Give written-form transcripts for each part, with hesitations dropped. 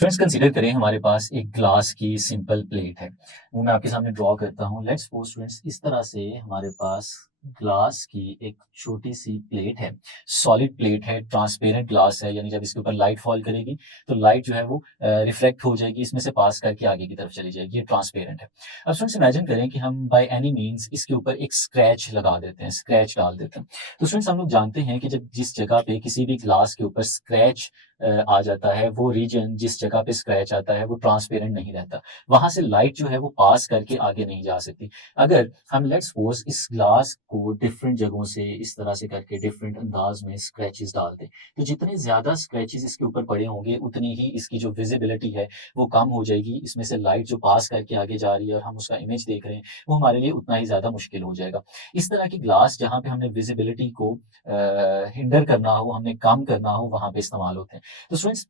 Students consider करें हमारे पास एक ग्लास की सिंपल प्लेट है। वो मैं आपके सामने ड्रॉ करता हूँ। लेट्स सपोज स्टूडेंट्स इस तरह से हमारे पास ग्लास की एक छोटी सी प्लेट है। सॉलिड प्लेट है, ट्रांसपेरेंट ग्लास है, यानी जब इसके ऊपर लाइट फॉल करेगी तो लाइट जो है वो रिफ्लेक्ट हो जाएगी, इसमें से पास करके आगे की तरफ चली जाएगी। ये ट्रांसपेरेंट है। अब स्टूडेंट्स इमेजिन करें कि हम बाय एनी मीन्स इसके ऊपर एक स्क्रैच लगा देते हैं, स्क्रैच डाल देते हैं। तो स्टूडेंट्स हम लोग जानते हैं कि जब जिस जगह पे किसी भी ग्लास के ऊपर स्क्रैच आ जाता है, वो रीजन जिस जगह पे स्क्रैच आता है वो ट्रांसपेरेंट नहीं रहता। वहां से लाइट जो है वो पास करके आगे नहीं जा सकती। अगर हम लेट्स सपोज इस ग्लास को डिफरेंट जगहों से इस तरह से करके डिफरेंट अंदाज में स्क्रैचेस डाल दें, तो जितने ज्यादा स्क्रैचेस इसके ऊपर पड़े होंगे उतनी ही इसकी जो विजिबिलिटी है वो कम हो जाएगी। इसमें से लाइट जो पास करके आगे जा रही है और हम उसका इमेज देख रहे हैं वो हमारे लिए उतना ही ज्यादा मुश्किल हो जाएगा। इस तरह की ग्लास जहाँ पे हमने विजिबिलिटी को हिंडर करना हो, हमने कम करना हो, वहां पे इस्तेमाल होते हैं। तो स्टूडेंट्स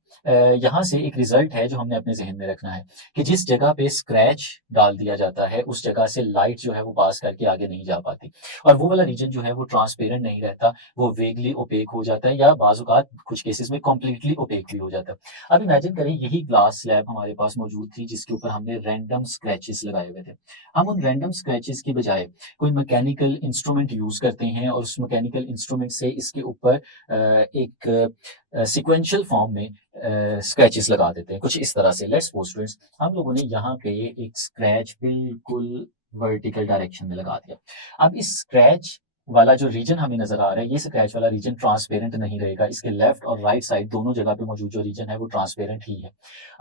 यहाँ से एक रिजल्ट है जो हमने अपने जहन में रखना है कि जिस जगह पे स्क्रैच डाल दिया जाता है उस जगह से लाइट जो है वो पास करके आगे नहीं जा पाती, और वो वाला रीजन जो है वो ट्रांसपेरेंट नहीं रहता, वो वेगली ओपेक हो जाता है, या बाजुकात कुछ केसेस में कम्प्लीटली ओपेक भी हो जाता है। अब इमेजिन करें यही ग्लास स्लैब हमारे पास मौजूद थी जिसके ऊपर हमने रैंडम स्क्रैचेस लगाए हुए थे। हम उन रैंडम स्क्रैचेस की बजाय कोई मैकेनिकल इंस्ट्रूमेंट यूज करते हैं और उस मैकेनिकल इंस्ट्रूमेंट से इसके ऊपर एक सिक्वेंशियल फॉर्म में स्क्रैचेस लगा देते हैं, कुछ इस तरह से। लेट्स सपोज स्टूडेंट्स हम लोगों ने यहाँ पे एक स्क्रैच बिल्कुल वर्टिकल डायरेक्शन में लगा दिया। अब इस स्क्रैच वाला जो रीजन हमें नजर आ रहा है, ये स्क्रैच वाला रीजन ट्रांसपेरेंट नहीं रहेगा। इसके लेफ्ट और राइट साइड दोनों जगह पे मौजूद जो रीजन है वो ट्रांसपेरेंट ही है।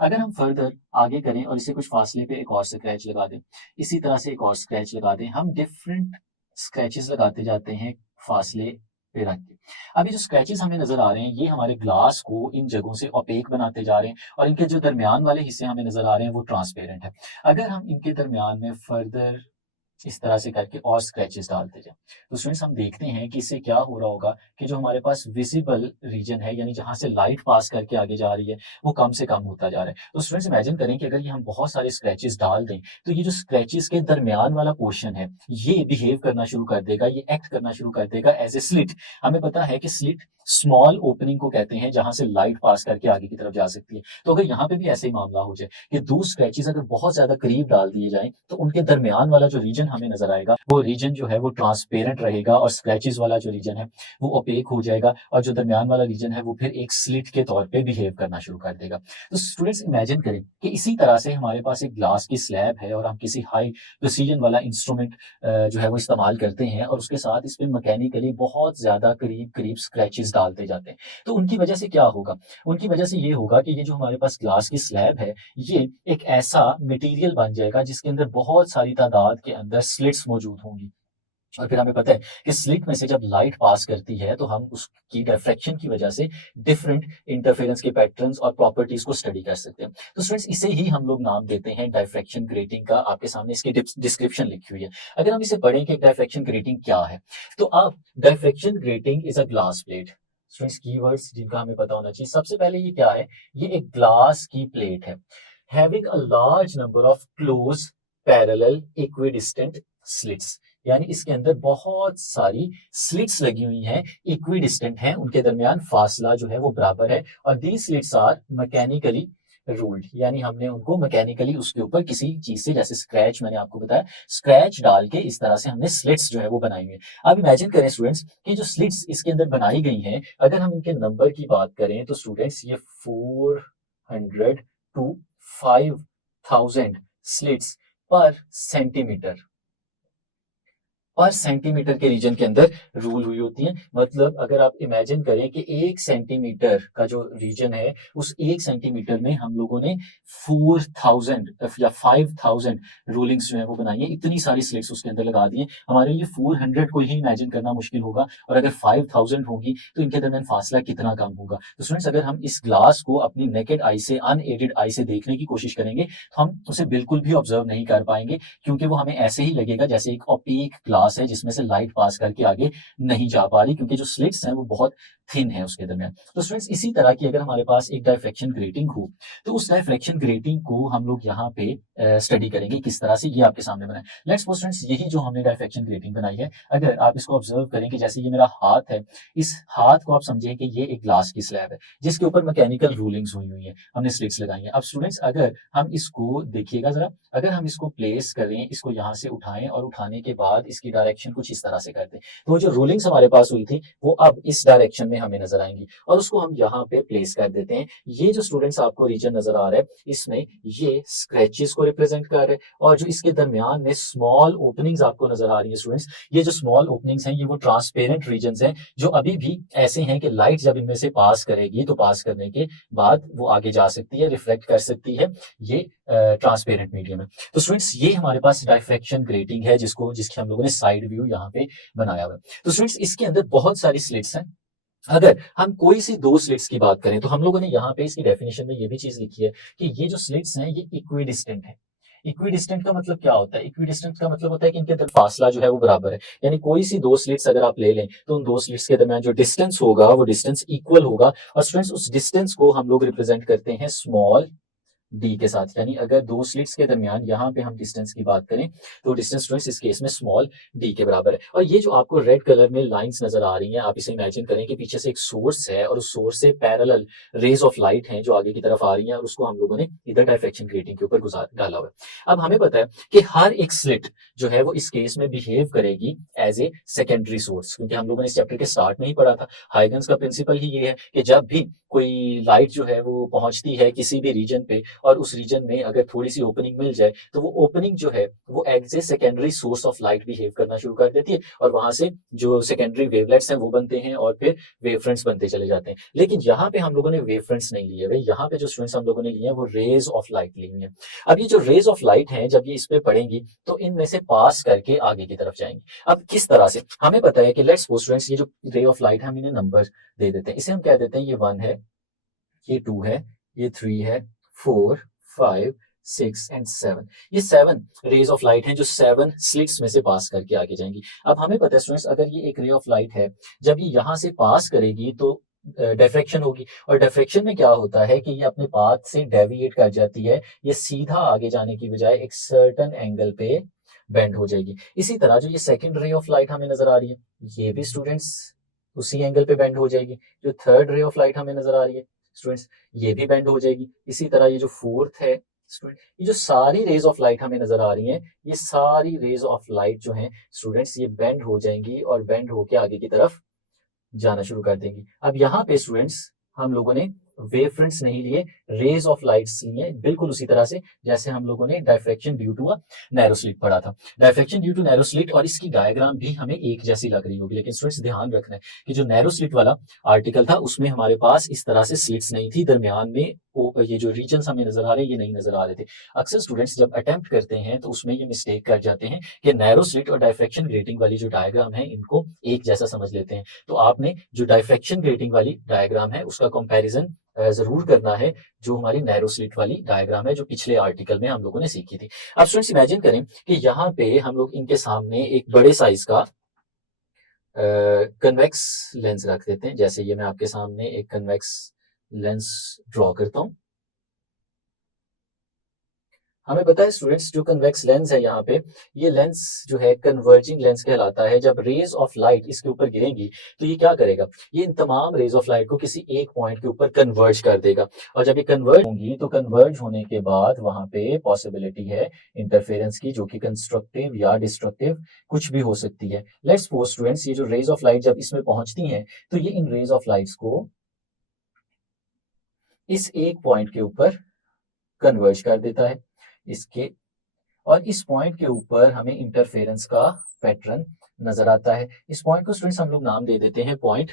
अगर हम फर्दर आगे करें और इसे कुछ फासले पे एक और स्क्रैच लगा दें, इसी तरह से एक और स्क्रैच लगा दें, हम डिफरेंट स्क्रैचेस लगाते जाते हैं फासले पे रख के। अब ये जो स्क्रैचेस हमें नजर आ रहे हैं ये हमारे ग्लास को इन जगहों से ओपेक बनाते जा रहे हैं, और इनके जो दरमियान वाले हिस्से हमें नजर आ रहे हैं वो ट्रांसपेरेंट है। अगर हम इनके दरमियान में फर्दर इस तरह से करके और स्क्रैचेस डालते जाए, तो स्टूडेंट्स हम देखते हैं कि इससे क्या हो रहा होगा कि जो हमारे पास विजिबल रीजन है, यानी जहां से लाइट पास करके आगे जा रही है, वो कम से कम होता जा रहा है। तो स्टूडेंट्स इमेजिन करें कि अगर ये हम बहुत सारे स्क्रैचेस डाल दें तो ये जो स्क्रैचेस के दरमियान वाला पोर्शन है ये बिहेव करना शुरू कर देगा, ये एक्ट करना शुरू कर देगा एज ए स्लिट। हमें पता है कि स्लिट स्मॉल ओपनिंग को कहते हैं जहां से लाइट पास करके आगे की तरफ जा सकती है। तो अगर यहाँ पे भी ऐसे ही मामला हो जाए कि दो स्क्रैचेस अगर बहुत ज्यादा करीब डाल दिए जाएं तो उनके दरमियान वाला जो रीजन हमें नजर आएगा वो रीजन जो है वो ट्रांसपेरेंट रहेगा, और स्क्रैचेस वाला जो रीजन है वो ओपेक हो जाएगा, और जो दरमियान वाला रीजन है वो फिर एक स्लिट के तौर पे बिहेव करना शुरू कर देगा। तो स्टूडेंट्स इमेजिन करें कि इसी तरह से हमारे पास एक ग्लास की स्लैब है और हम किसी हाई प्रिसीजन वाला इंस्ट्रूमेंट जो है वो इस्तेमाल करते हैं, और उसके साथ इस पे मैकेनिकली बहुत ज्यादा करीब करीब स्क्रैचेस डालते जाते हैं। तो उनकी वजह से क्या होगा? उनकी वजह से ये होगा कि ये जो हमारे पास ग्लास की स्लैब है ये एक ऐसा मटेरियल बन जाएगा जिसके अंदर बहुत सारी तादाद के अंदर स्लिट्स मौजूद होंगी, और फिर हमें पता है कि स्लिट में से जब लाइट पास करती है तो हम उसकी डिफ्रैक्शन की वजह से डिफरेंट इंटरफेरेंस के पैटर्न्स और प्रॉपर्टीज को स्टडी कर सकते हैं। तो स्टूडेंट्स इसे ही हम लोग नाम देते हैं डिफ्रैक्शन ग्रेटिंग का। आपके सामने इसकी डिस्क्रिप्शन लिखी हुई है। अगर हम इसे पढ़ें कि डिफ्रैक्शन ग्रेटिंग क्या है, तो अब diffraction grating is a glass plate. Students keywords जिनका हमें पता होना चाहिए। सबसे पहले ये क्या है? ये एक ग्लास की प्लेट है having a large number of close parallel equidistant slits, यानी इसके अंदर बहुत सारी स्लिट्स लगी हुई हैं, इक्विडिस्टेंट हैं, उनके दरमियान फासला जो है वो बराबर है, और दी स्लिट्स आर मैकेनिकली रूल्ड, यानी हमने उनको मैकेनिकली उसके ऊपर किसी चीज से, जैसे स्क्रैच मैंने आपको बताया, स्क्रैच डाल के इस तरह से हमने स्लिट्स जो है वो बनाई हुई है। अब इमेजिन करें स्टूडेंट्स कि जो स्लिट्स इसके अंदर बनाई गई हैं, अगर हम इनके नंबर की बात करें तो स्टूडेंट्स ये 400 टू 5000 स्लिट्स पर सेंटीमीटर के रीजन के अंदर रूल हुई होती है। मतलब अगर आप इमेजिन करें कि 1 सेंटीमीटर का जो रीजन है उस 1 सेंटीमीटर में हम लोगों ने 4000 या 5000 रूलिंग्स जो है वो बनाई है, इतनी सारी स्लिट्स उसके अंदर लगा दी है। हमारे लिए 400 को ही इमेजिन करना मुश्किल होगा, और अगर 5000 होगी तो इनके दरमियान फासला कितना कम होगा। तो स्टूडेंट्स अगर हम इस ग्लास को अपनी नेकेड आई से, अनएडेड आई से देखने की कोशिश करेंगे तो हम उसे बिल्कुल भी ऑब्जर्व नहीं कर पाएंगे, क्योंकि वो हमें ऐसे ही लगेगा जैसे एक ओपेक ग्लास है जिसमें से लाइट पास करके आगे नहीं जा पा रही, क्योंकि जो स्लिट्स हैं वो बहुत थिन है उसके दरमियान। तो स्टूडेंट्स इसी तरह की अगर हमारे पास एक डायफ्रैक्शन ग्रेटिंग हो तो उस डायफ्रैक्शन ग्रेटिंग को हम लोग यहाँ पे स्टडी करेंगे किस तरह से, ये आपके सामने बना है। लेट्स सपोज फ्रेंड्स यही जो हमने डायफ्रैक्शन ग्रेटिंग बनाई है, अगर आप इसको ऑब्जर्व करें कि जैसे ये मेरा हाथ है, इस हाथ को आप समझें कि ये एक ग्लास की स्लैब है जिसके ऊपर मैकेनिकल रूलिंग्स हुई है, हमने स्लिट्स लगाई है। अब स्टूडेंट्स अगर हम इसको देखिएगा जरा, अगर हम इसको प्लेस करें, इसको यहाँ से उठाएं और उठाने के बाद इसकी डायरेक्शन कुछ इस तरह से कर दें, तो जो रूलिंग्स हमारे पास हुई थी वो अब इस डायरेक्शन में हमें नजर आएंगी और उसको हम यहाँ पे प्लेस कर देते हैं। ये जो स्टूडेंट्स आपको रीजन नजर आ रहा है, इसमें ये स्क्रैचेस को रिप्रेजेंट कर रहे हैं और जो इसके दरमियान में स्मॉल ओपनिंग्स आपको नजर आ रही है स्टूडेंट्स, ये जो स्मॉल ओपनिंग्स हैं ये वो ट्रांसपेरेंट रीजन हैं जो अभी भी ऐसे हैं कि लाइट जब इनमें से पास करेगी तो पास करने के बाद वो आगे जा सकती है, रिफ्लेक्ट कर सकती है ये ट्रांसपेरेंट मीडियम है। तो स्टूडेंट्स ये हमारे पास डायफ्रैक्शन ग्रेटिंग है जिसके हम लोगों ने साइड व्यू यहाँ पे बनाया हुआ है। तो स्टूडेंट्स इसके अंदर बहुत सारी स्लिट्स हैं। अगर हम कोई सी दो स्लिट्स की बात करें तो हम लोगों ने यहाँ पे इसकी डेफिनेशन में ये भी चीज लिखी है कि ये जो स्लिट्स हैं ये इक्विडिस्टेंट है। इक्विडिस्टेंट का मतलब क्या होता है? इक्विडिस्टेंट का मतलब होता है कि इनके अंदर फासला जो है वो बराबर है, यानी कोई सी दो स्लिट्स अगर आप ले लें तो उन दो स्लिट्स के दरमियान जो डिस्टेंस होगा वो डिस्टेंस इक्वल होगा। और स्टूडेंट्स उस डिस्टेंस को हम लोग रिप्रेजेंट करते हैं स्मॉल डी के साथ, यानी अगर दो स्लिट्स के दरमियान यहाँ पे हम डिस्टेंस की बात करें तो डिस्टेंस स्टूडेंट्स इस केस में स्मॉल डी के बराबर है। और ये जो आपको रेड कलर में लाइंस नजर आ रही हैं, आप इसे इमेजिन करें कि पीछे से एक सोर्स है और उस सोर्स से पैरेलल रेज ऑफ लाइट हैं जो आगे की तरफ आ रही हैं और उसको हम लोगों ने इधर डायफ्रैक्शन ग्रेटिंग के ऊपर गुजार डाला हुआ है। अब हमें पता है कि हर एक स्लिट जो है वो इस केस में बिहेव करेगी एज ए सेकेंडरी सोर्स, क्योंकि हम लोगों ने इस चैप्टर के स्टार्ट में ही पढ़ा था। हाइगन्स का प्रिंसिपल ही ये है कि जब भी कोई लाइट जो है वो पहुंचती है किसी भी रीजन पे और उस रीजन में अगर थोड़ी सी ओपनिंग मिल जाए तो वो ओपनिंग जो है वो as a secondary source of light behave करना शुरू कर देती है और वहां से जो सेकेंडरी वेवलेट्स हैं वो बनते हैं और फिर वेव फ्रंट्स बनते चले जाते हैं। लेकिन यहाँ पे हम लोगों ने वेव फ्रंट्स नहीं लिए हुए, यहाँ पे जो स्टूडेंट्स हम लोगों ने लिए हैं वो रेज ऑफ लाइट ली हुई है। अब ये जो रेज ऑफ लाइट है जब ये इस पे पड़ेंगी तो इनमें से पास करके आगे की तरफ जाएंगी। अब किस तरह से हमें पता है कि लेट्स सपोज स्टूडेंट्स ये जो रे ऑफ लाइट है हम इन्हें नंबर दे देते हैं, इसे हम कह देते हैं ये 1 है, ये 2 है, ये 3 है, 4, 5, 6 एंड 7। ये 7 रेज ऑफ लाइट हैं जो 7 स्लिट्स में से पास करके आगे जाएंगी। अब हमें पता है स्टूडेंट्स अगर ये एक रे ऑफ लाइट है, जब ये यहाँ से पास करेगी तो डिफ्रैक्शन होगी और डिफ्रैक्शन में क्या होता है कि ये अपने पाथ से डेविएट कर जाती है, ये सीधा आगे जाने की बजाय एक सर्टेन एंगल पे बेंड हो जाएगी। इसी तरह जो ये सेकंड रे ऑफ लाइट हमें नजर आ रही है ये भी स्टूडेंट्स उसी एंगल पे बेंड हो जाएगी। जो थर्ड रे ऑफ लाइट हमें नजर आ रही है स्टूडेंट्स ये भी बेंड हो जाएगी। इसी तरह ये जो फोर्थ है स्टूडेंट, ये जो सारी रेज ऑफ लाइट हमें नजर आ रही हैं ये सारी रेज ऑफ लाइट जो हैं स्टूडेंट्स ये बेंड हो जाएंगी और बेंड होके आगे की तरफ जाना शुरू कर देंगी। अब यहाँ पे स्टूडेंट्स हम लोगों ने वेव फ्रंट्स नहीं लिए, रेज ऑफ लाइट्स लिए, बिल्कुल उसी तरह से जैसे हम लोगों ने diffraction due to a narrow slit पढ़ा था। Diffraction due to narrow slit और इसकी डायग्राम भी हमें एक जैसी लग रही होगी, लेकिन स्टूडेंट्स ध्यान रखना है कि जो नैरो स्लिट वाला आर्टिकल था उसमें हमारे पास इस तरह से स्लिट्स नहीं थी, दरमियान में ये जो रीजन हमें नजर आ रहे हैं ये नहीं नजर आ रहे थे। अक्सर स्टूडेंट्स जब अटेम्प्ट करते हैं तो उसमें ये मिस्टेक कर जाते हैं कि नैरो स्लिट और डायफ्रैक्शन ग्रेटिंग वाली जो डायग्राम है इनको एक जैसा समझ लेते हैं। तो आपने जो डायफ्रैक्शन ग्रेटिंग वाली डायग्राम है उसका कंपैरिजन जरूर करना है जो हमारी नैरो स्लिट वाली डायग्राम है जो पिछले आर्टिकल में हम लोगों ने सीखी थी। अब स्टूडेंट्स इमेजिन करें कि यहाँ पे हम लोग इनके सामने एक बड़े साइज का कन्वेक्स लेंस रख देते हैं। जैसे ये मैं आपके सामने एक कन्वेक्स लेंस ड्रॉ करता हूं। हमें पता है स्टूडेंट्स जो कन्वेक्स लेंस है यहाँ पे ये लेंस जो है कन्वर्जिंग लेंस कहलाता है। जब रेज ऑफ लाइट इसके ऊपर गिरेंगी तो ये क्या करेगा, ये इन तमाम रेज ऑफ लाइट को किसी एक पॉइंट के ऊपर कन्वर्ज कर देगा और जब ये कन्वर्ज होंगी तो कन्वर्ज होने के बाद वहां पे पॉसिबिलिटी है इंटरफेरेंस की जो कि कंस्ट्रक्टिव या डिस्ट्रक्टिव कुछ भी हो सकती है। लेट्स सपोज स्टूडेंट्स ये जो रेज ऑफ लाइट जब इसमें पहुंचती हैं तो ये इन रेज ऑफ लाइट्स को इस एक पॉइंट के ऊपर कन्वर्ज कर देता है इसके, और इस पॉइंट के ऊपर हमें इंटरफेरेंस का पैटर्न नजर आता है। इस पॉइंट को स्टूडेंट्स हम लोग नाम दे देते हैं पॉइंट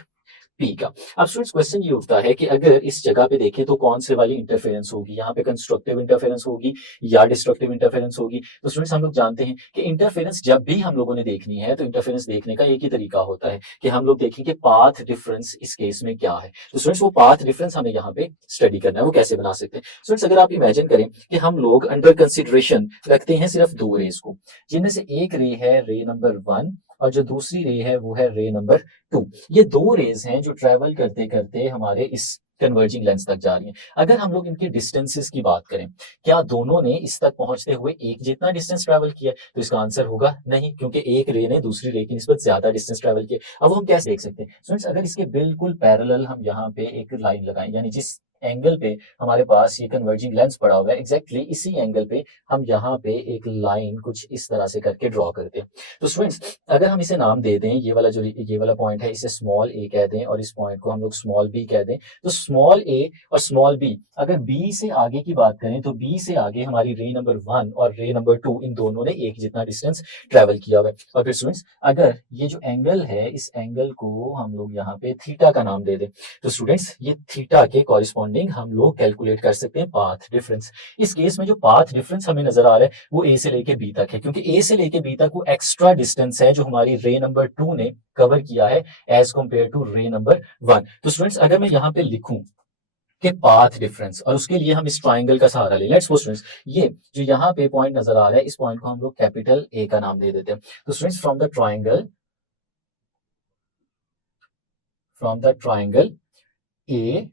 पी का। अब स्टूडेंट्स क्वेश्चन ये उठता है कि अगर इस जगह पे देखें तो कौन से वाली इंटरफेरेंस होगी, यहाँ पे कंस्ट्रक्टिव इंटरफेरेंस होगी या डिस्ट्रक्टिव इंटरफेरेंस होगी। तो स्टूडेंट्स हम लोग जानते हैं कि इंटरफेरेंस जब भी हम लोगों ने देखनी है तो इंटरफेरेंस देखने का एक ही तरीका होता है कि हम लोग देखें कि पाथ डिफरेंस इस केस में क्या है। तो स्टूडेंट्स वो पाथ डिफरेंस हमें यहाँ पे स्टडी करना है, वो कैसे बना सकते हैं। स्टूडेंट्स अगर आप इमेजिन करें कि हम लोग अंडर कंसिडरेशन रखते हैं सिर्फ दो रेज को, जिनमें से एक रे है रे नंबर 1 और जो दूसरी रे है वो है रे नंबर 2। ये दो रेज हैं जो ट्रेवल करते करते हमारे इस कन्वर्जिंग लेंस तक जा रही हैं। अगर हम लोग इनके डिस्टेंसेस की बात करें, क्या दोनों ने इस तक पहुंचते हुए एक जितना डिस्टेंस ट्रेवल किया? तो इसका आंसर होगा नहीं, क्योंकि एक रे ने दूसरी रे की निस्बत ज्यादा डिस्टेंस ट्रेवल किया। अब हम कैसे देख सकते हैं स्टूडेंट्स? अगर इसके बिल्कुल पैरेलल हम यहाँ पे एक लाइन लगाएं, यानी जिस एंगल पे हमारे पास ये कन्वर्जिंग लेंस पड़ा हुआ है, एग्जैक्टली इसी एंगल पे हम यहाँ पे एक लाइन कुछ इस तरह से करके ड्रॉ करते हैं। तो स्टूडेंट्स अगर हम इसे नाम दे दें, ये वाला पॉइंट है, इसे स्मॉल ए कह दें और इस पॉइंट को हम लोग स्मॉल बी कह दें, तो स्मॉल ए और स्मॉल बी, अगर बी से आगे की बात करें तो बी से आगे हमारी रे नंबर 1 और रे नंबर 2 इन दोनों ने एक जितना डिस्टेंस ट्रेवल किया हुआ है। और फिर स्टूडेंट्स अगर ये जो एंगल है, इस एंगल को हम लोग यहाँ पे थीटा का नाम दे दें, तो स्टूडेंट्स ये थीटा के कॉरिस्पॉन्डिंग हम लोग कैलकुलेट कर सकते हैं पाथ डिफरेंस। इस केस में जो पाथ डिफरेंस हमें नजर आ रहा है वो ए से लेके बी तक है, क्योंकि ए से लेके बी तक वो एक्स्ट्रा डिस्टेंस है जो हमारी रे नंबर 2 ने कवर किया है एज कंपेयर टू रे नंबर 1। तो स्टूडेंट्स अगर मैं यहाँ पे लिखूं कि पाथ डिफरेंस, और उसके लिए हम इस ट्राइंगल का सहारा लें, लेट्स सपोज स्टूडेंट्स ये जो यहाँ पे पॉइंट नजर आ रहा है, इस पॉइंट को हम लोग कैपिटल ए का नाम दे देते हैं। तो students from the triangle A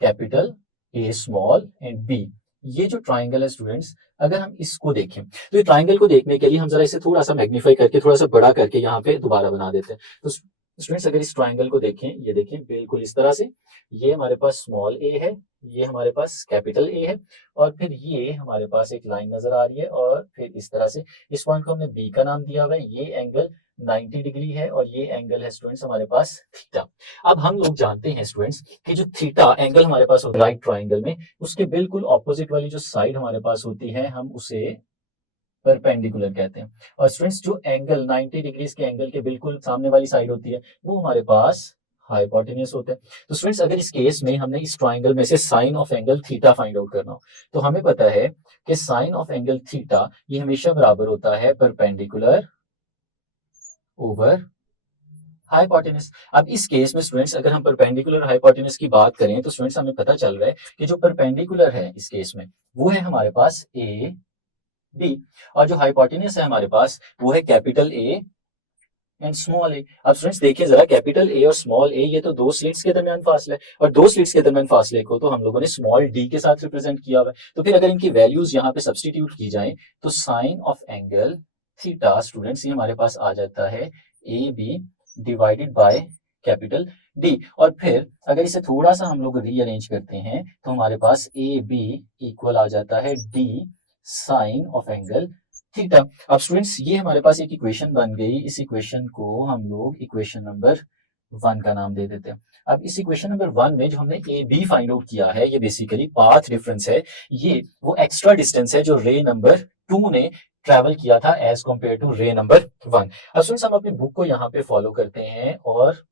capital, A small and B, ये जो ट्राइंगल है स्टूडेंट्स, अगर हम इसको देखें तो ये ट्राइंगल को देखने के लिए हम जरा इसे थोड़ा सा मैग्नीफाई करके, थोड़ा सा बड़ा करके यहाँ पे दोबारा बना देते हैं। तो स्टूडेंट्स अगर इस ट्राइंगल को देखें, ये देखें बिल्कुल इस तरह से, ये हमारे पास स्मॉल ए है, ये हमारे पास कैपिटल ए है, और फिर ये हमारे पास एक लाइन नजर आ रही है, और फिर इस तरह से इस पॉइंट को हमने बी का नाम दिया हुआ है। ये एंगल 90 डिग्री है और ये एंगल है स्टूडेंट्स हमारे पास थीटा। अब हम लोग जानते हैं स्टूडेंट्स कि जो थीटा एंगल हमारे पास होता है राइट ट्राइंगल में, उसके बिल्कुल ऑपोजिट वाली जो साइड हमारे पास होती है, हम उसे परपेंडिकुलर कहते हैं। और स्टूडेंट्स जो एंगल 90 डिग्री के एंगल के बिल्कुल सामने वाली साइड होती है, वो हमारे पास हाइपोटेन्यूस होता है। तो स्टूडेंट्स अगर इस केस में हमने इस ट्राइंगल में से sine of angle theta find out करना हो, तो हमें पता है कि साइन ऑफ एंगल थीटा ये हमेशा बराबर होता है परपेंडिकुलर ओवर हाइपोटेन्यूस। अब इस केस में स्टूडेंट्स अगर हम परपेंडिकुलर हाइपोटेन्यूस की बात करें, तो स्टूडेंट्स हमें पता चल रहा है कि जो परपेंडिकुलर है इस केस में वो है हमारे पास ए बी, और जो हाइपोटेन्यूस है हमारे पास वो है कैपिटल ए एंड स्मॉल ए। अब स्टूडेंट्स देखिए जरा, कैपिटल ए और स्मॉल ए ये तो दो स्लिट्स के दरमियान फासला है, और दो स्लिट्स के दरमियान फासले को तो हम लोगों ने स्मॉल डी के साथ रिप्रेजेंट किया हुआ है। तो फिर अगर इनकी वैल्यूज यहाँ पे सब्सटीट्यूट की जाए, तो sine of angle theta students ये हमारे पास आ जाता है A B divided by capital D. और फिर अगर इसे थोड़ा सा हम लोग रीअरेंज करते हैं, तो हमारे पास ए बी इक्वल आ जाता है D sine of angle theta. अब स्टूडेंट्स ये हमारे पास एक इक्वेशन बन गई, इस इक्वेशन को हम लोग इक्वेशन नंबर 1 का नाम दे देते हैं। अब इस इक्वेशन नंबर 1 में जो हमने ए बी फाइंड आउट किया है, ये बेसिकली पाथ डिफरेंस है, ये वो एक्स्ट्रा डिस्टेंस है जो रे नंबर 2 ने ट्रेवल किया था एज कंपेयर टू रे नंबर 1। अब स्टूडेंट्स हम अपनी बुक को यहाँ पे फॉलो करते हैं और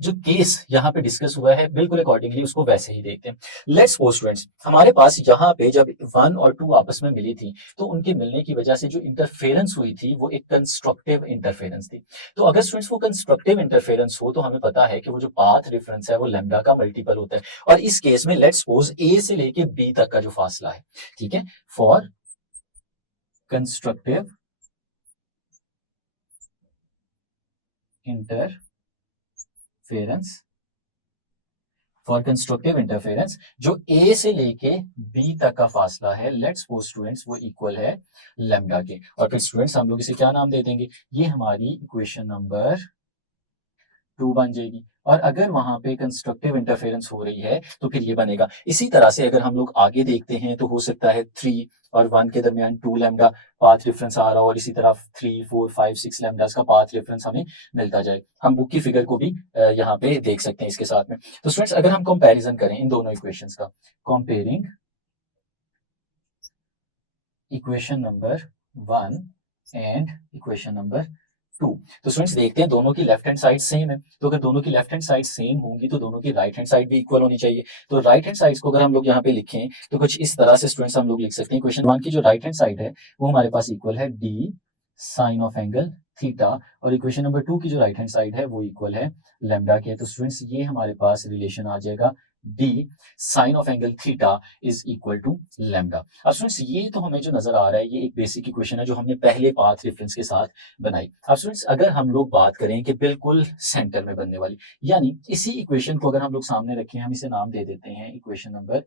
जो केस यहाँ पे डिस्कस हुआ है बिल्कुल अकॉर्डिंगली उसको वैसे ही देखते हैं। लेट्स सपोज स्टूडेंट्स हमारे पास यहाँ पे जब 1 और 2 आपस में मिली थी, तो उनके मिलने की वजह से जो इंटरफेरेंस हुई थी वो एक कंस्ट्रक्टिव इंटरफेरेंस थी। तो अगर स्टूडेंट्स वो कंस्ट्रक्टिव इंटरफेरेंस हो, तो हमें पता है कि वो जो पाथ डिफरेंस है वो लैम्डा का मल्टीपल होता है। और इस केस में लेट्स सपोज ए से लेके बी तक का जो फासला है, ठीक है, for constructive interference, for constructive interference जो ए से लेके बी तक का फासला है, लेट्स सपोज स्टूडेंट्स वो इक्वल है लैम्डा के। और फिर स्टूडेंट्स हम लोग इसे क्या नाम दे देंगे, ये हमारी इक्वेशन नंबर 2 बन जाएगी। और अगर वहां पे कंस्ट्रक्टिव इंटरफेरेंस हो रही है तो फिर ये बनेगा। इसी तरह से अगर हम लोग आगे देखते हैं तो हो सकता है 3 और 1 के दरमियान 2 लैम्डा पाथ डिफरेंस आ रहा हो, और इसी तरह 3 4 5 6 लैम्डास का पाथ डिफरेंस हमें मिलता जाए। हम बुक की फिगर को भी यहाँ पे देख सकते हैं इसके साथ में। तो स्टूडेंट्स अगर हम कंपैरिजन करें इन दोनों इक्वेशंस का, comparing equation number 1 and equation number 2, तो स्टूडेंट्स देखते हैं दोनों की लेफ्ट हैंड साइड सेम है। तो अगर दोनों की लेफ्ट हैंड साइड सेम होंगी तो दोनों की राइट हैंड साइड भी इक्वल होनी चाहिए। तो राइट हैंड साइड को अगर हम लोग यहाँ पे लिखें तो कुछ इस तरह से स्टूडेंट्स हम लोग लिख सकते हैं, इक्वेशन 1 की जो राइट हैंड साइड है वो हमारे पास इक्वल है D sine of angle theta, और इक्वेशन नंबर 2 की जो राइट हैंड साइड है वो इक्वल है लैम्डा के। तो स्टूडेंट्स ये हमारे पास रिलेशन आ जाएगा D sine of angle theta is equal to lambda. अब स्टूडेंट्स ये तो हमें जो नजर आ रहा है ये एक बेसिक इक्वेशन है जो हमने पहले पाथ रेफरेंस के साथ बनाई। अब स्टूडेंट्स अगर हम लोग बात करें कि बिल्कुल सेंटर में बनने वाली, यानी इसी इक्वेशन को अगर हम लोग सामने रखें, हम इसे नाम दे देते हैं इक्वेशन नंबर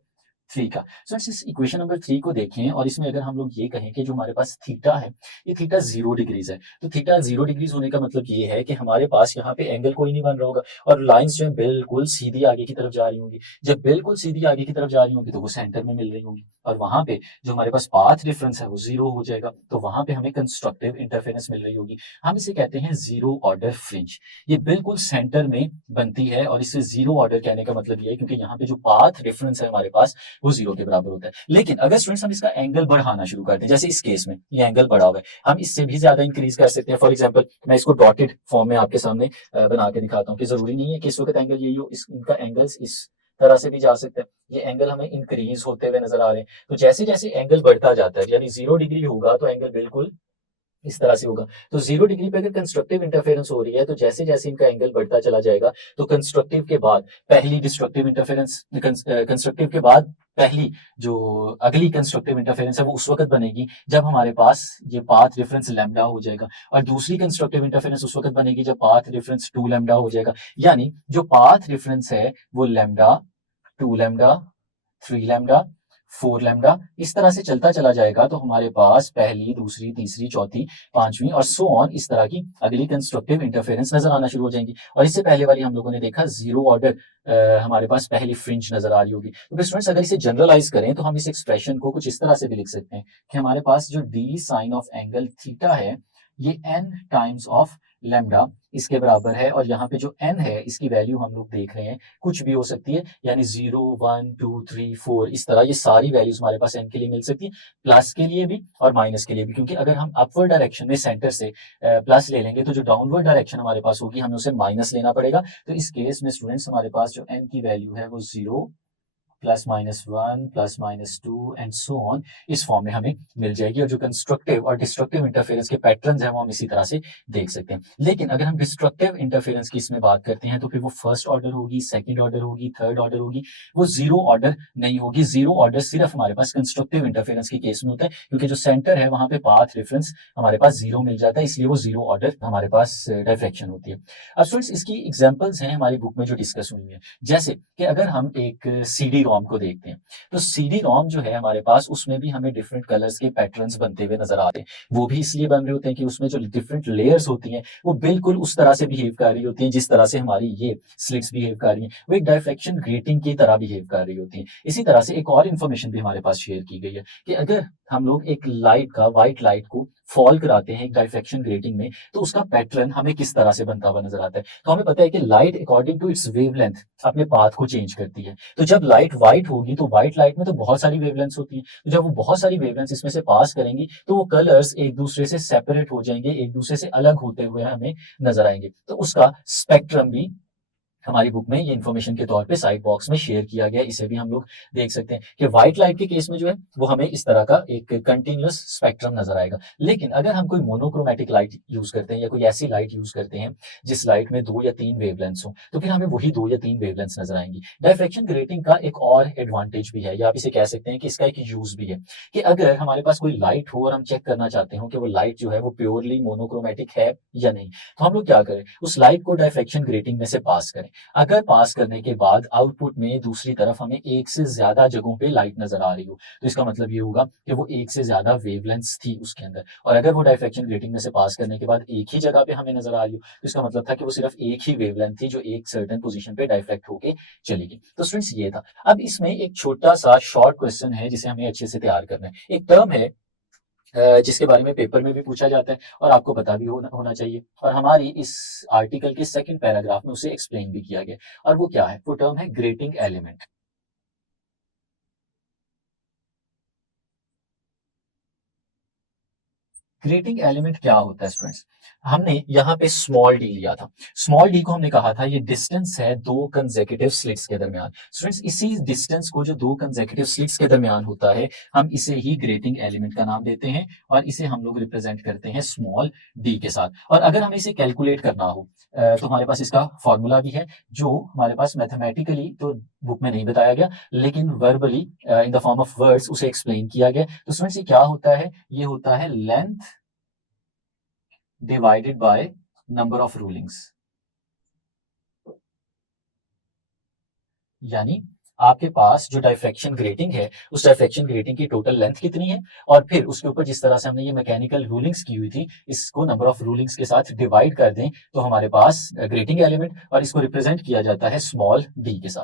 3 का। सो इस इक्वेशन नंबर 3 को देखें और इसमें अगर हम लोग ये कहें कि जो हमारे पास थीटा है ये थीटा 0 डिग्रीज है, तो थीटा 0 डिग्रीज होने का मतलब ये है कि हमारे पास यहाँ पे एंगल कोई नहीं बन रहा होगा और लाइंस जो है बिल्कुल सीधी आगे की तरफ जा रही होंगी। जब बिल्कुल सीधी आगे की तरफ जा रही होंगी तो वो सेंटर में मिल रही होंगी और वहां पे जो हमारे पास पाथ डिफरेंस है वो 0 हो जाएगा, तो वहां पे हमें कंस्ट्रक्टिव इंटरफेरेंस मिल रही होगी। हम इसे कहते हैं 0 ऑर्डर फ्रिंज। ये बिल्कुल सेंटर में बनती है और इसे 0 ऑर्डर कहने का मतलब ये है क्योंकि यहाँ पे जो पाथ डिफरेंस है हमारे पास वो 0 के बराबर होता है। लेकिन अगर स्टूडेंट्स हम इसका एंगल बढ़ाना शुरू करते हैं, जैसे इस केस में ये एंगल बढ़ा हुआ है, हम इससे भी ज्यादा इंक्रीज कर सकते हैं। फॉर एग्जांपल मैं इसको डॉटेड फॉर्म में आपके सामने बना के दिखाता हूँ कि जरूरी नहीं है कि इस वक्त एंगल यही हो, इनका एंगल्स इस तरह से भी जा सकते हैं। ये एंगल हमें इंक्रीज होते हुए नजर आ रहे हैं, तो जैसे जैसे एंगल बढ़ता जाता है, यानी 0 डिग्री होगा तो एंगल बिल्कुल इस तरह से होगा। तो 0 डिग्री पे अगर कंस्ट्रक्टिव इंटरफेरेंस हो रही है तो जैसे जैसे इनका एंगल बढ़ता चला जाएगा तो कंस्ट्रक्टिव के बाद पहली डिस्ट्रक्टिव इंटरफेरेंस, कंस्ट्रक्टिव के बाद पहली जो अगली कंस्ट्रक्टिव इंटरफेरेंस है वो उस वक्त बनेगी जब हमारे पास ये पाथ डिफरेंस लैम्डा हो जाएगा, और दूसरी कंस्ट्रक्टिव इंटरफेरेंस उस वक्त बनेगी जब पाथ डिफरेंस 2 लैम्डा हो जाएगा। यानी जो पाथ डिफरेंस है वो लैम्डा, 2 लैम्डा, 3 लैम्डा, 4 लैम्डा इस तरह से चलता चला जाएगा, तो हमारे पास पहली, दूसरी, तीसरी, चौथी, पांचवी और सो ऑन इस तरह की अगली कंस्ट्रक्टिव इंटरफेरेंस नजर आना शुरू हो जाएंगी। और इससे पहले वाली हम लोगों ने देखा 0 ऑर्डर हमारे पास पहली फ्रिंज नजर आ रही होगी। तो स्टूडेंट्स अगर इसे जनरलाइज करें तो हम इस एक्सप्रेशन को कुछ इस तरह से भी लिख सकते हैं कि हमारे पास जो D sine of angle theta है ये n टाइम्स ऑफ लैम्डा इसके बराबर है, और यहाँ पे जो n है इसकी वैल्यू हम लोग देख रहे हैं कुछ भी हो सकती है, यानी 0, 1, 2, 3, 4 इस तरह ये सारी वैल्यूज हमारे पास n के लिए मिल सकती है, प्लस के लिए भी और माइनस के लिए भी। क्योंकि अगर हम अपवर्ड डायरेक्शन में सेंटर से प्लस ले लेंगे तो जो डाउनवर्ड डायरेक्शन हमारे पास होगी हमें उसे माइनस लेना पड़ेगा। तो इस केस में स्टूडेंट्स हमारे पास जो n की वैल्यू है वो 0, +-1, +-2 एंड सो ऑन इस फॉर्म में हमें मिल जाएगी। और जो कंस्ट्रक्टिव और डिस्ट्रक्टिव इंटरफेरेंस के पैटर्न्स हैं वो हम इसी तरह से देख सकते हैं। लेकिन अगर हम डिस्ट्रक्टिव इंटरफेरेंस की इसमें बात करते हैं तो फिर वो फर्स्ट ऑर्डर होगी, सेकंड ऑर्डर होगी, थर्ड ऑर्डर होगी, वो 0 ऑर्डर नहीं होगी। 0 ऑर्डर सिर्फ हमारे पास कंस्ट्रक्टिव इंटरफेरेंस के केस में होता है, क्योंकि जो सेंटर है वहां पे पाथ रेफरेंस हमारे पास 0 मिल जाता है, इसलिए वो 0 ऑर्डर हमारे पास डायफ्रैक्शन होती है। अब स्टूडेंट्स इसकी एग्जांपल्स हैं हमारी बुक में जो डिस्कस हुई है, जैसे कि अगर हम एक सीडी रोम को देखते हैं तो सीडी रोम जो है हमारे पास उसमें भी हमें डिफरेंट कलर्स के पैटर्न्स बनते हुए नजर आते हैं। वो भी इसलिए बन रहे होते हैं कि उसमें जो डिफरेंट लेयर्स होती हैं वो बिल्कुल उस तरह से बिहेव कर रही होती हैं जिस तरह से हमारी ये स्लिट्स बिहेव कर रही हैं, वो एक डायफ्रैक्शन ग्रेटिंग की तरह बिहेव कर रही होती हैं। इसी तरह से एक और इन्फॉर्मेशन भी हमारे पास शेयर की गई है कि अगर हम लोग एक लाइट का, व्हाइट लाइट को फॉल कराते हैं एक डायफ्रैक्शन ग्रेटिंग में तो उसका पैटर्न हमें किस तरह से बनता हुआ नजर आता है। तो हमें पता है कि light according to its wavelength अपने पाथ को चेंज करती है। तो जब लाइट व्हाइट होगी तो व्हाइट लाइट में तो बहुत सारी वेवलेंथ्स होती हैं, तो जब वो बहुत सारी वेवलेंथ्स इसमें से पास करेंगी तो वो कलर्स एक दूसरे से सेपरेट हो जाएंगे, एक दूसरे से अलग होते हुए हमें नजर आएंगे। तो उसका स्पेक्ट्रम भी हमारी बुक में ये इन्फॉर्मेशन के तौर पे साइड बॉक्स में शेयर किया गया, इसे भी हम लोग देख सकते हैं कि व्हाइट लाइट के केस में जो है वो हमें इस तरह का एक कंटिन्यूअस स्पेक्ट्रम नजर आएगा। लेकिन अगर हम कोई मोनोक्रोमेटिक लाइट यूज करते हैं या कोई ऐसी लाइट यूज करते हैं जिस लाइट में 2 या 3 वेवलेंथ्स हो तो फिर हमें वही 2 या 3 वेवलेंथ्स नजर आएंगी। डायफ्रैक्शन ग्रेटिंग का एक और एडवांटेज भी है, या आप इसे कह सकते हैं कि इसका एक यूज भी है कि अगर हमारे पास कोई लाइट हो और हम चेक करना चाहते हो कि वो लाइट जो है वो प्योरली मोनोक्रोमेटिक है या नहीं, तो हम लोग क्या करें, उस लाइट को डायफ्रैक्शन ग्रेटिंग में से पास करें। अगर पास करने के बाद आउटपुट में दूसरी तरफ हमें एक से ज्यादा जगहों पे लाइट नजर आ रही हो तो इसका मतलब ये होगा कि वो एक से ज्यादा वेवलेंथ्स थी उसके अंदर, और अगर वो डायफ्रैक्शन ग्रेटिंग में से पास करने के बाद एक ही जगह पे हमें नजर आ रही हो तो इसका मतलब था कि वो सिर्फ एक ही वेवलेंथ थी जो एक सर्टेन पोजीशन पे डायफ्रैक्ट होके चली गई। तो स्टूडेंट्स ये था। अब इसमें एक छोटा सा शॉर्ट क्वेश्चन है जिसे हमें अच्छे से तैयार करना है। एक टर्म है जिसके बारे में पेपर में भी पूछा जाता है और आपको पता भी होना चाहिए, और हमारी इस आर्टिकल के सेकंड पैराग्राफ में उसे एक्सप्लेन भी किया गया, और वो क्या है, वो टर्म है ग्रेटिंग एलिमेंट। ग्रेटिंग एलिमेंट क्या होता है स्टूडेंट्स, हमने यहाँ पे स्मॉल डी लिया था। स्मॉल डी को हमने कहा था ये डिस्टेंस है 2 कंसेक्यूटिव स्लिट्स के दरमियान। स्टूडेंट्स इसी डिस्टेंस को जो 2 कंसेक्यूटिव स्लिट्स के दरमियान होता है हम इसे ही ग्रेटिंग एलिमेंट का नाम देते हैं, और इसे हम लोग रिप्रेजेंट करते हैं स्मॉल डी के साथ। और अगर हमें इसे कैलकुलेट करना हो तो हमारे पास इसका फॉर्मूला भी है जो हमारे पास मैथमेटिकली तो बुक में नहीं बताया गया, लेकिन verbally in the form of words उसे एक्सप्लेन किया गया। तो स्टूडेंट्स, ये क्या होता है? ये होता है length divided by number of rulings. यानी आपके पास जो डाइफ्रैक्शन ग्रेटिंग है, उस डाइफ्रैक्शन ग्रेटिंग की टोटल लेंथ कितनी है, और फिर उसके ऊपर जिस तरह से हमने ये मैकेनिकल रूलिंग्स की हुई थी, इसको नंबर ऑफ रूलिंग्स के साथ डिवाइड कर दें तो हमारे पास ग्रेटिंग एलिमेंट, और इसको रिप्रेजेंट किया जाता है स्मॉल डी के साथ।